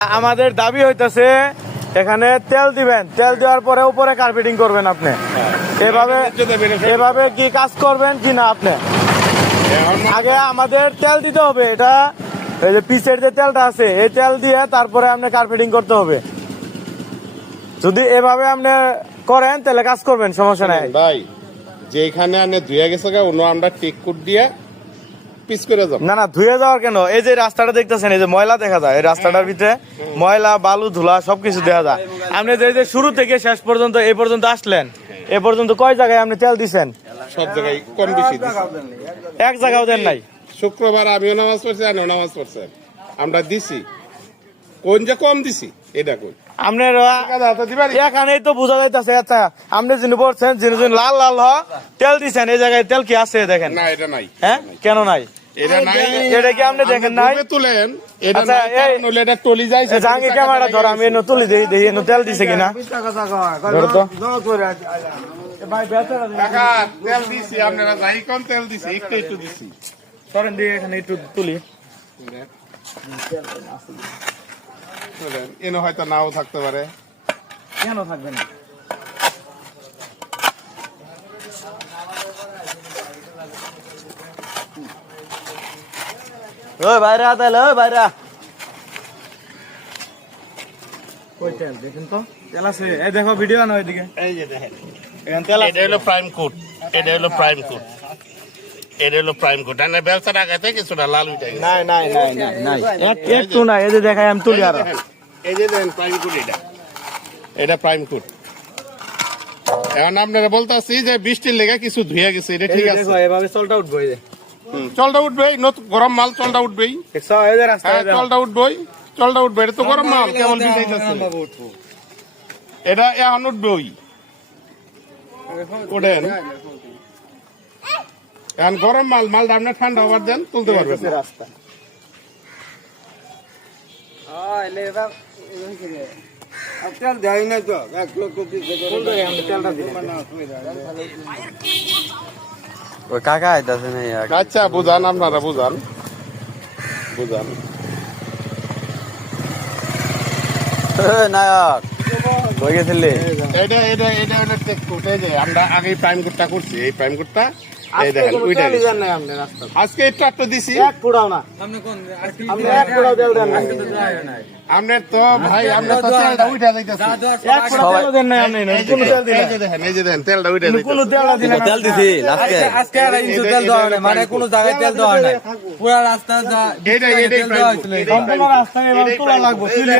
আমাদের দাবি হইতেছে এখানে তেল দিবেন, তেল দেওয়ার পরে উপরে কার্পেটিং করবেন আপনি। এভাবে কি কাজ করবেন কি না আপনি? আগে আমাদের তেল দিতে হবে, এটা এই যে পিচের যে তেলটা আছে এই তেল দিয়ে তারপরে আপনি কার্পেটিং করতে হবে। যদি এভাবে আপনি করেন তাহলে কাজ করবেন, সমস্যা নাই ভাই। যেখানে আপনি ধুয়ে গেছে অন্য আমরা টিক কুট দিয়ে পিচ করে যাব। না না, ধুয়ে যাওয়ার কেন? এই যে রাস্তাটা দেখতেছেন, এই যে ময়লা দেখা যায়, এই রাস্তাটার ভিতরে ময়লা বালু ধুলা সবকিছু দেখা যায়। আপনি যে শুরু থেকে শেষ পর্যন্ত এই পর্যন্ত আসলেন, এ পর্যন্ত কয় জায়গায় আপনি তেল দিচ্ছেন? সব জায়গায় কম বেশি এক জায়গাও দেন নাই। শুক্রবার আমিও নামাজ পড়ছি, আমিও নামাজ পড়ছেন, আমরা দিছি। কোন যে কম দিছি এটা কই আপনার এখানেই তো বোঝা যাইতেছে। আচ্ছা, আপনি যিনি বলছেন যিনি লাল লাল তেল দিচ্ছেন, এই জায়গায় তেল কি আছে দেখেন? না, এটা নাই। হ্যাঁ, কেন নাই? এটা নাই, এটা কি আপনি দেখেন নাই? তুলেন এটা আচ্ছা, নাই, কারণ হলো এটা টলি যাইছে। জাঙ্গি ক্যামেরা ধর, আমি এনে তুলি দেই দেই এনে তেল দিছে কিনা। ধরো তো। কাকা তেল দিছি, আপনারা যাই কোন তেল দিছি, একটু একটু দিছি। সরেন দিয়ে এখানে একটু তুলি। এনে হয়তো নাও থাকতে পারে। কেন থাকবে না? ওই বাইরে তাহলে, ওই বাইরে কই তেল দেখেন তো, তেল আছে? এই দেখো ভিডিও না ওইদিকে, এই যে দেখেন, এখানে তেল আছে। এটা হলো প্রাইম কোট, এটা হলো প্রাইম কোট, এটা হলো প্রাইম কোট। আর ব্যবসা টাকাতে কিছুটা লাল উঠে গেছে। নাই নাই নাই নাই নাই, একটু নাই। এই যে দেখাই আমি তুলি। আর এই যে দেখেন প্রাইম কোট, এটা প্রাইম কোট। এখন আপনারা বলতেছি যে বৃষ্টির লেগে কিছু ধুয়ে গেছে, এটা ঠিক আছে। দেখো এভাবে চলটা উঠবো। এই যে চলটা উঠবেই, নতুন গরম মাল চলটা উঠবেই। দেখছো এই যে রাস্তা, হ্যাঁ, চলটা উঠবই, চলটা উঠবে। এটা তো গরম মাল, কেমন বিছাইতেছে এটা এখন উঠবেই। ওঠেন, এখন গরম মাল, মালটা আপনি ঠান্ডা হবার দেন, তুলতে পারবেন। রাস্তা তেল দেয় নাই তো, তেলটা দিলে ওই কাকা আইতাছে না। আচ্ছা, বুঝান, আপনারা বুঝান। নায়ক হয়ে গেছিলি। এটা হলো টেক কোট। এই যে আমরা আগে প্রাইম কোটটা করছি, এই প্রাইম কোটটা এই দেখেন উইটা আজকে একটু একটু দিছি। এক ফুটাও না, আপনি এক ফুটাও তেল দেন নাই। আপনার তো ভাই, আমরা তো তেলটা উইটা যাইতাছে। এক ফুটাও তেল দেন নাই আপনি, কোনো তেল দিলেন? এই যে দেখেন তেলটা উইটা যাইতাছে। কোনো তেল দিলেন? তেল দিছি আজকে আর ইঞ্চি তেল দেওয়া নাই, মানে কোনো জায়গায় তেল দেওয়া নাই। পুরো রাস্তা এইটাই তেল দেওয়া হয়েছিল। সম্পূর্ণ রাস্তা এভাবে তোলা লাগবে।